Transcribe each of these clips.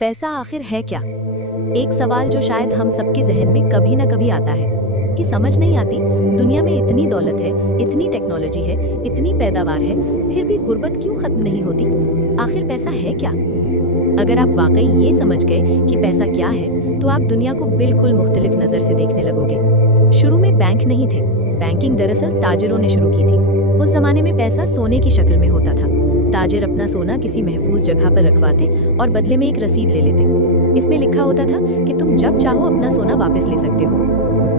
पैसा आखिर है क्या? एक सवाल जो शायद हम सबके जहन में कभी ना कभी आता है कि समझ नहीं आती, दुनिया में इतनी दौलत है, इतनी टेक्नोलॉजी है, इतनी पैदावार है, फिर भी गुर्बत क्यों खत्म नहीं होती? आखिर पैसा है क्या? अगर आप वाकई ये समझ गए कि पैसा क्या है, तो आप दुनिया को बिल्कुल मुख्तलिफ नज़र से देखने लगोगे। शुरू में बैंक नहीं थे। बैंकिंग दरअसल ताजरों ने शुरू की थी। उस जमाने में पैसा सोने की शक्ल में होता था। ताजिर अपना सोना किसी महफूज जगह पर रखवाते और बदले में एक रसीद ले लेते। इसमें लिखा होता था कि तुम जब चाहो अपना सोना वापस ले सकते हो।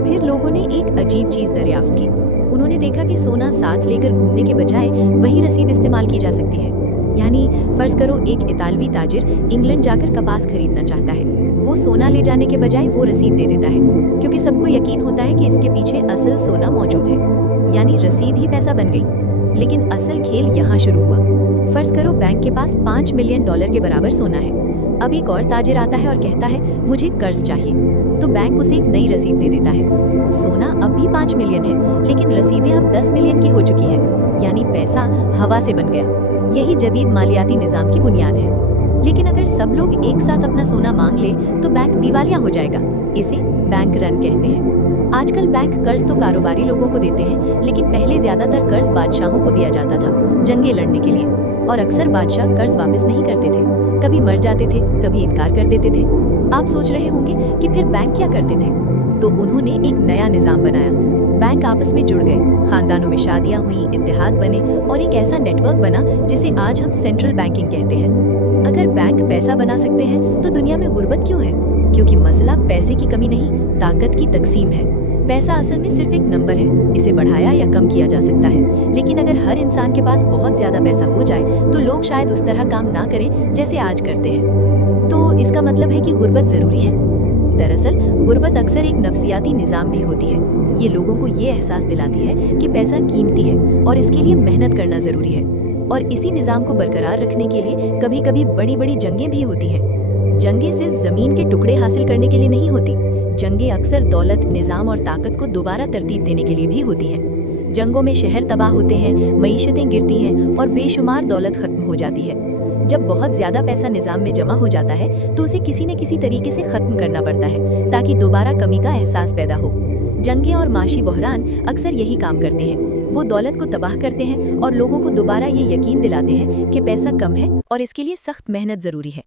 फिर लोगों ने एक अजीब चीज़ दरियाफ्त की। उन्होंने देखा कि सोना साथ लेकर घूमने के बजाय वही रसीद इस्तेमाल की जा सकती है। यानी फर्ज करो एक इतालवी ताजिर इंग्लैंड जाकर कपास खरीदना चाहता है। वो सोना ले जाने के बजाय वो रसीद दे देता है, क्योंकि सबको यकीन होता है कि इसके पीछे असल सोना मौजूद है। यानी रसीद ही पैसा बन गई। लेकिन असल खेल यहाँ शुरू हुआ। फर्ज करो बैंक के पास $5 मिलियन के बराबर सोना है। अब एक और ताजिर आता है और कहता है मुझे कर्ज चाहिए, तो बैंक उसे एक नई रसीद दे देता है। सोना अब भी 5 मिलियन है, लेकिन रसीदें अब 10 मिलियन की हो चुकी है। यानी पैसा हवा से बन गया। यही जदीद मालियाती निज़ाम की बुनियाद है। लेकिन अगर सब लोग एक साथ अपना सोना मांग ले तो बैंक दिवालिया हो जाएगा। इसे बैंक रन कहते हैं। आजकल बैंक कर्ज तो कारोबारी लोगों को देते हैं, लेकिन पहले ज्यादातर कर्ज बादशाहों को दिया जाता था जंगें लड़ने के लिए। और अक्सर बादशाह कर्ज वापस नहीं करते थे, कभी मर जाते थे, कभी इनकार कर देते थे। आप सोच रहे होंगे कि फिर बैंक क्या करते थे? तो उन्होंने एक नया निज़ाम बनाया। बैंक आपस में जुड़ गए, खानदानों में शादियां हुई, इत्तेहाद बने और एक ऐसा नेटवर्क बना जिसे आज हम सेंट्रल बैंकिंग कहते हैं। अगर बैंक पैसा बना सकते हैं तो दुनिया में गुर्बत क्यों है? क्योंकि मसला पैसे की कमी नहीं, ताकत की तकसीम है। पैसा असल में सिर्फ एक नंबर है, इसे बढ़ाया या कम किया जा सकता है। लेकिन अगर हर इंसान के पास बहुत ज्यादा पैसा हो जाए तो लोग शायद उस तरह काम ना करें जैसे आज करते हैं। तो इसका मतलब है कि गुर्बत जरूरी है? दरअसल गुर्बत अक्सर एक नफ्सियाती निज़ाम भी होती है। ये लोगों को ये एहसास दिलाती है कि पैसा कीमती है और इसके लिए मेहनत करना जरूरी है। और इसी निज़ाम को बरकरार रखने के लिए कभी कभी बड़ी बड़ी जंगें भी होती हैं। जंगें सिर्फ ज़मीन के टुकड़े हासिल करने के लिए नहीं होती। जंगें अक्सर दौलत, निज़ाम और ताकत को दोबारा तरतीब देने के लिए भी होती हैं। जंगों में शहर तबाह होते हैं, मईशतें गिरती हैं और बेशुमार दौलत खत्म हो जाती है। जब बहुत ज़्यादा पैसा निज़ाम में जमा हो जाता है तो उसे किसी न किसी तरीके से ख़त्म करना पड़ता है ताकि दोबारा कमी का एहसास पैदा हो। जंगें और माशी बहरान अक्सर यही काम करते हैं। वो दौलत को तबाह करते हैं और लोगों को दोबारा ये यकीन दिलाते हैं कि पैसा कम है और इसके लिए सख्त मेहनत ज़रूरी है।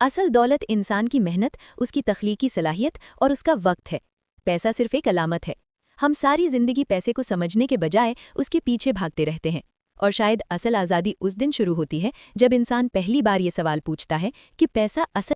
असल दौलत इंसान की मेहनत, उसकी तख्लीकी सलाहियत और उसका वक्त है। पैसा सिर्फ एक अलामत है। हम सारी ज़िंदगी पैसे को समझने के बजाय उसके पीछे भागते रहते हैं। और शायद असल आज़ादी उस दिन शुरू होती है जब इंसान पहली बार ये सवाल पूछता है कि पैसा असल